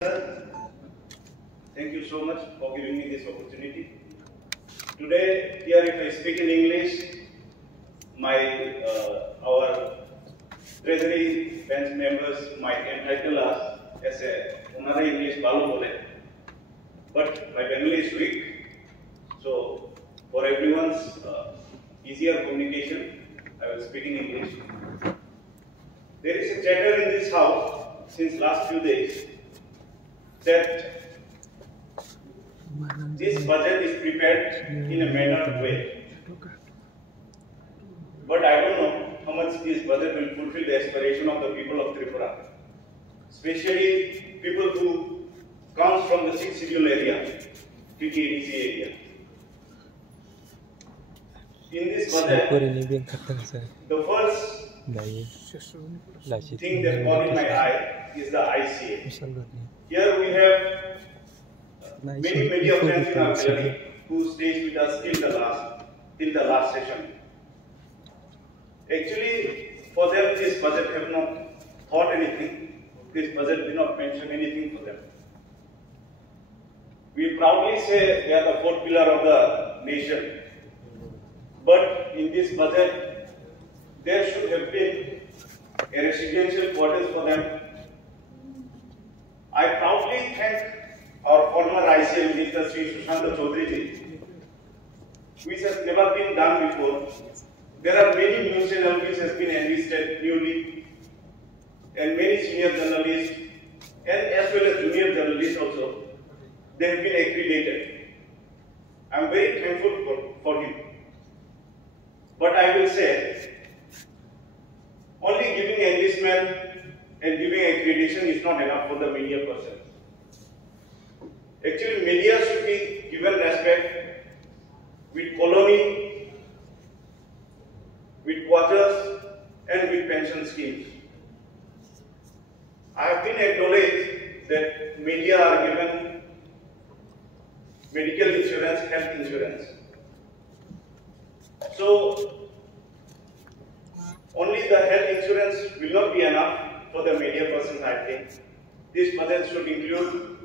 Sir, thank you so much for giving me this opportunity. Today, here if I speak in English, our treasury bench members might entitle us as another English balu bole. But my family is weak, so for everyone's easier communication, I will speak in English. There is a chatter in this house since last few days that this budget is prepared in a mannered way. But I don't know how much this budget will fulfill the aspiration of the people of Tripura, especially people who comes from the 6th schedule area, TTADC area. In this budget, the first thing that caught in my eye is the ICA. Here we have many media friends in our gallery who stays with us till the last session. Actually, for them this budget have not thought anything. This budget did not mention anything for them. We proudly say they are the fourth pillar of the nation. But in this budget, there should have been a residential quarters for them. I proudly thank our former ICM Minister Sri Sushant Chaudhary, which has never been done before. There are many news channels which has been enlisted newly, and many senior journalists, and as well as junior journalists also, they have been accredited. I am very thankful for him. But I will say, only giving enlistment and giving accreditation is not enough for the media person. Actually, media should be given respect with colony, with quarters, and with pension schemes. I have been acknowledged that media are given medical insurance, health insurance. So, only the health insurance will not be enough for the media persons, I think. This budget should include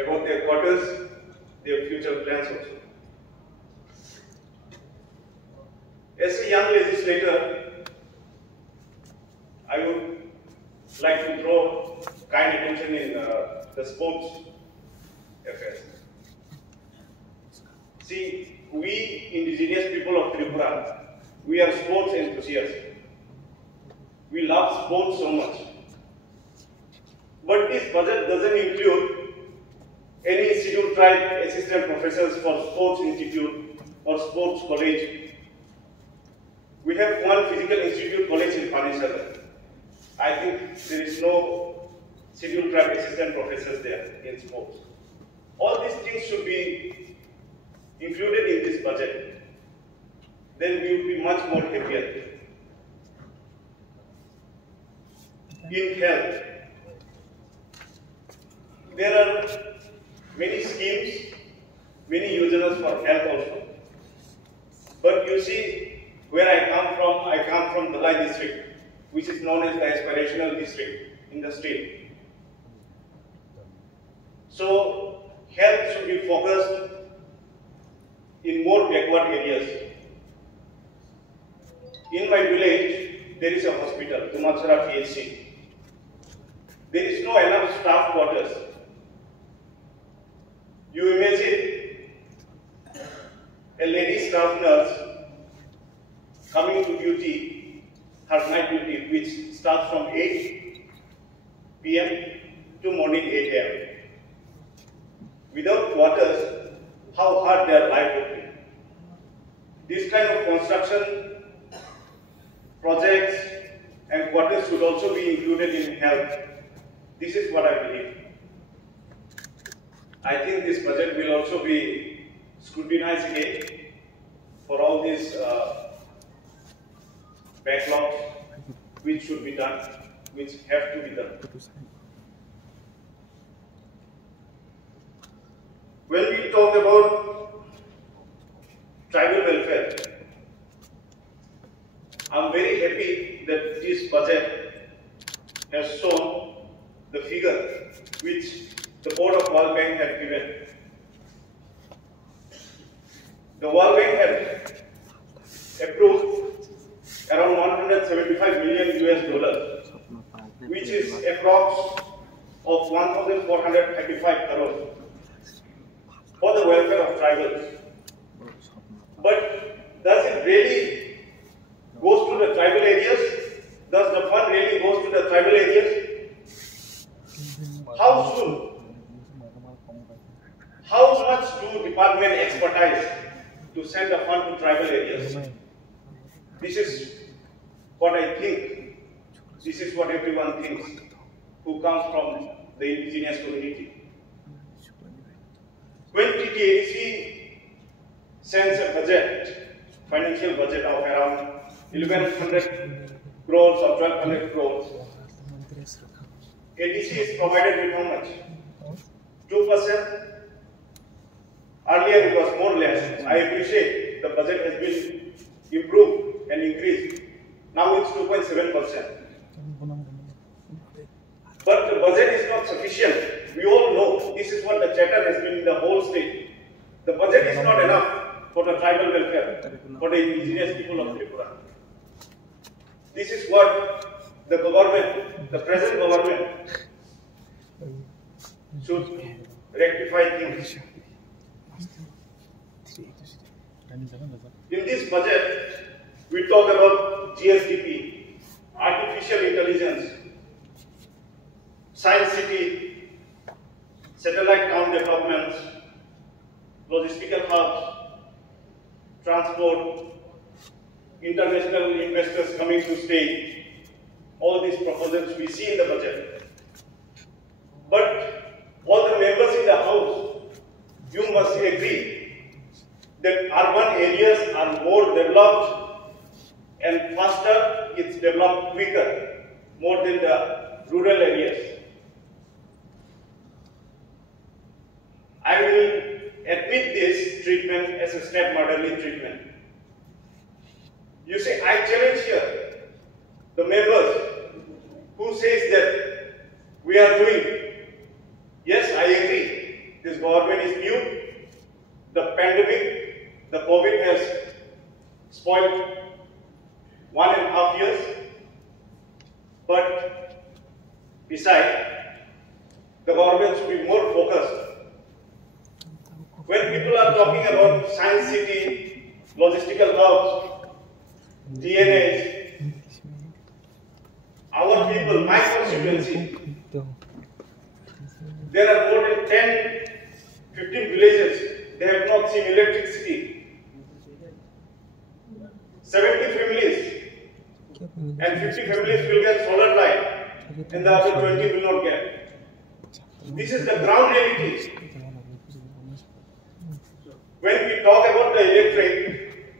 about their quarters, their future plans also. As a young legislator, I would like to throw kind attention in the sports affairs. See, we indigenous people of Tripura, we are sports enthusiasts. We love sports so much. But this budget doesn't include any scheduled tribe assistant professors for sports institute or sports college. We have one physical institute college in Panisada. I think there is no scheduled tribe assistant professors there in sports. All these things should be included in this budget. Then we will be much more happier. In health, there are many schemes, many yojanas for health also. But you see, where I come from Dalai district, which is known as the aspirational district in the state. So, health should be focused in more backward areas. In my village, there is a hospital, Tumachara PHC. There is no enough staff quarters. You imagine a lady staff nurse coming to duty, her night duty, which starts from 8 p.m. to morning 8 a.m. Without quarters, how hard their life would be. This kind of construction projects and quarters should also be included in health. This is what I believe. I think this budget will also be scrutinized again for all these backlogs which should be done, which have to be done. When we talk about tribal welfare, I am very happy that this budget has shown the figure which the Board of World Bank had given. The World Bank had approved around 175 million US, which is approx of 1,435 crores for the welfare of tribals. But does it really goes to the tribal areas? Does the fund really goes to the tribal areas? How soon? How much do department expertise to send the fund to tribal areas? This is what I think. This is what everyone thinks who comes from the indigenous community. When TTADC sends a budget, financial budget of around 1100 crores or 1200 crores, ADC is provided with how much? 2%. Earlier it was more or less. I appreciate the budget has been improved and increased. Now it's 2.7%. But the budget is not sufficient. We all know this is what the chatter has been in the whole state. The budget is not enough for the tribal welfare, for the indigenous people of Tripura. This is what the government, the present government, should rectify things. In this budget, we talk about GSDP, artificial intelligence, science city, satellite town developments, logistical hubs, transport, international investors coming to stay. All these proposals we see in the budget. But all the members in the house, you must agree that urban areas are more developed and faster, it's developed quicker, more than the rural areas. I will admit this treatment as a stepmotherly treatment. You see, I challenge here the members who says that we are doing. Yes, I agree. This government is new. The pandemic, the COVID has spoiled 1.5 years. But besides, the government should be more focused. When people are talking about science city, logistical hubs, DNAs, our people, my constituency, there are more than 10, 15 villages, they have not seen electricity. 70 families and 50 families will get solar light and the other 20 will not get. This is the ground reality. When we talk about the electric,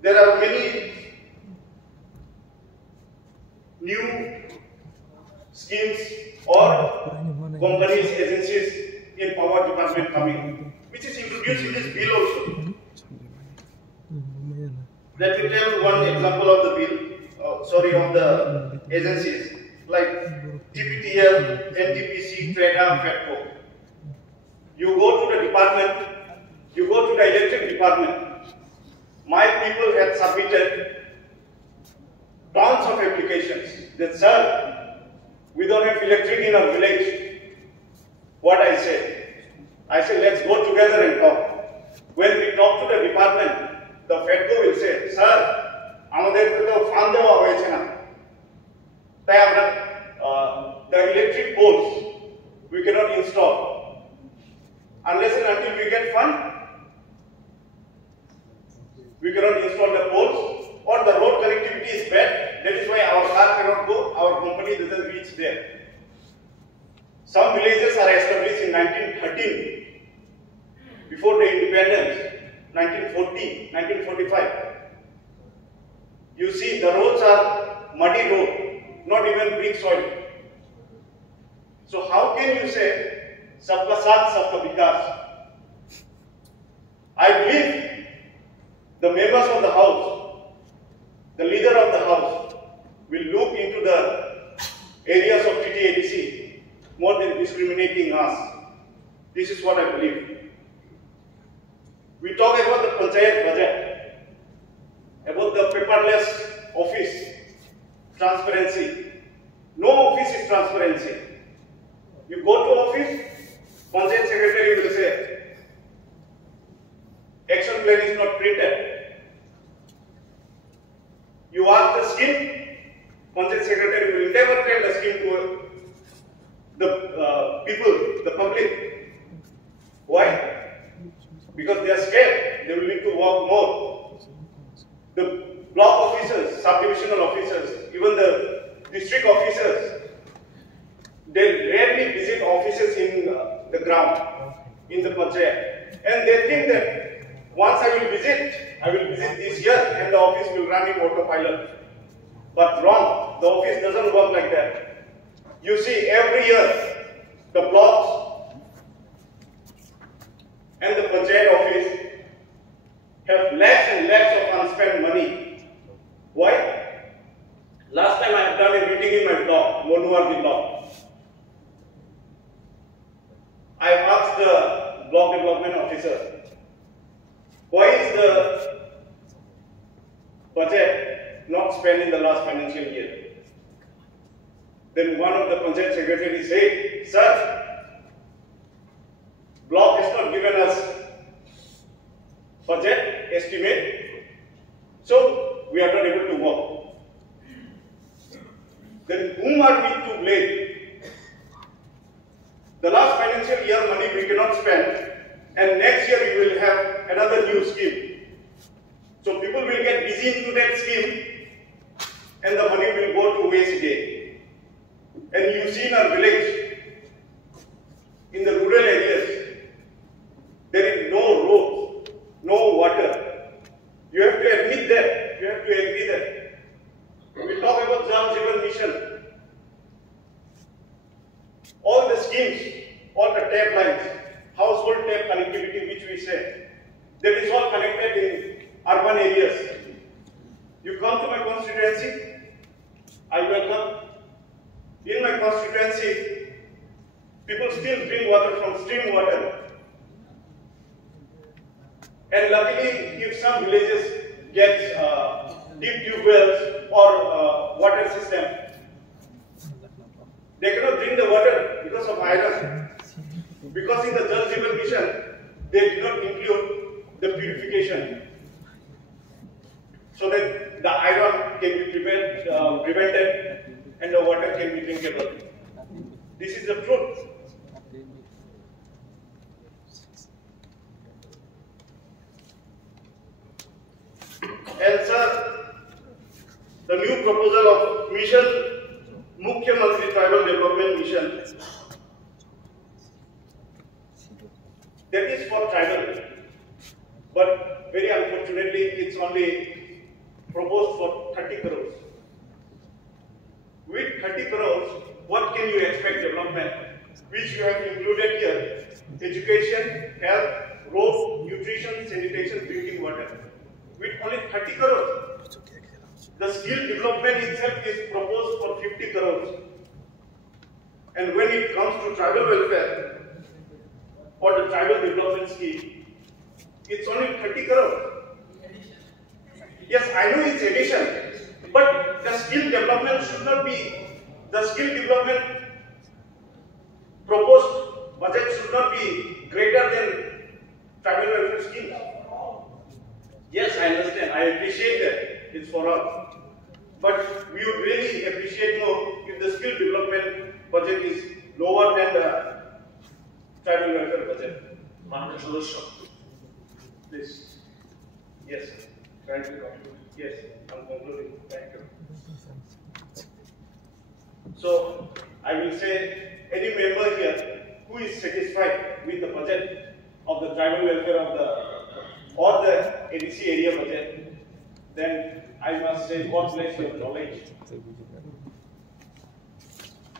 there are many new schemes or companies, agencies in power department coming, which is introduced in this bill also. Let me tell one example of the bill, of the agencies, like TPTL, NTPC, TREDA, FEDCO. You go to the department, you go to the electric department. My people had submitted tons of applications that, sir, we don't have electric in our village. What I said, let's go together and talk. When we talk to the department, the FEDCO will say, sir, the electric poles we cannot install. Unless and until we get fund, we cannot install the poles, or the road connectivity is bad. That is why our car cannot go, our company doesn't reach there. Some villages are established in 1913, before the independence, 1940, 1945. You see, the roads are muddy road, not even brick soil. So how can you say, Sabka Saath, Sabka Vikas? I believe the members of the house, the leader of the house, will look into the discriminating us. This is what I believe. We talk about the Panchayat budget, about the paperless office, transparency. No office is transparency. You go to office, Panchayat secretary will say, action plan is not printed. You ask the scheme, Panchayat secretary will never tell the scheme to the people, the public. Why? Because they are scared. They will need to work more. The block officers, subdivisional officers, even the district officers, they rarely visit offices in the ground, in the Panchayat. And they think that once I will visit this year and the office will run in autopilot. But wrong, the office doesn't work like that. You see, every year, the blocks and the Panchayat office have lakhs and lakhs of unspent money. Why? Last time I have done a meeting in my block, Monuardi block. I asked the block development officer, why is the budget not spent in the last financial year? Then one of the Panchayat secretaries said, sir, block has not given us budget estimate, so we are not able to work. Then whom are we to blame? The last financial year money we cannot spend, and next year we will have another new scheme. So people will get busy into that scheme, and the money will go to waste again. And you see in our village, in the rural areas, there is no roads, no water. You have to admit that. You have to agree that. We talk about Jal Jeevan Mission. All the schemes, all the tap lines, household tap connectivity which we say, that is all connected in urban areas. You come to my constituency, I welcome. In my constituency, people still drink water from stream water. And luckily, if some villages get deep tube wells or water system, they cannot drink the water because of iron. Because in the Jal Jeevan Mission, they did not include the purification. So that the iron can be prevented and the water can be drinkable. This is the truth. And sir, the new proposal of mission, Mukhya Mantri Tribal Development Mission, that is for tribal, but very unfortunately it's only proposed for 30 crores. With 30 crores, what can you expect development? Which you have included here: education, health, roads, nutrition, sanitation, drinking water. With only 30 crores. The skill development itself is proposed for 50 crores. And when it comes to tribal welfare or the tribal development scheme, it's only 30 crores. Yes, I know it's addition, but the skill development should not be, the skill development proposed budget should not be greater than tribal welfare scheme. Yes, I understand. I appreciate that. It's for all. But we would really appreciate more if the skill development budget is lower than the tribal welfare budget. Honorable Solution. Please. Yes. Trying to conclude. Yes, I'm concluding. Thank you. So, I will say any member here who is satisfied with the budget of the tribal welfare of the or the ADC area budget, then I must say, God bless your knowledge.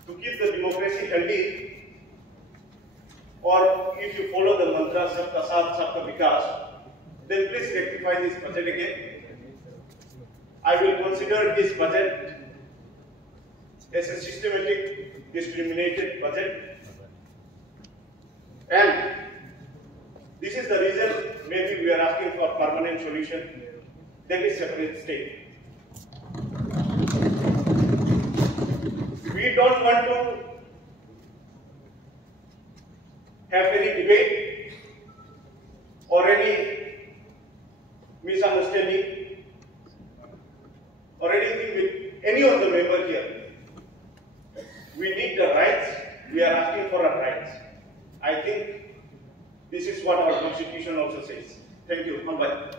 To keep the democracy healthy, or if you follow the mantra Sabka Saath, Sabka Vikas, then please rectify this budget again. I will consider this budget as a systematic, discriminated budget. And this is the reason maybe we are asking for permanent solution. That is separate state. We don't want to have any debate or any misunderstanding or anything with any of the members here. We need the rights. We are asking for our rights. I think this is what our constitution also says. Thank you. Bye.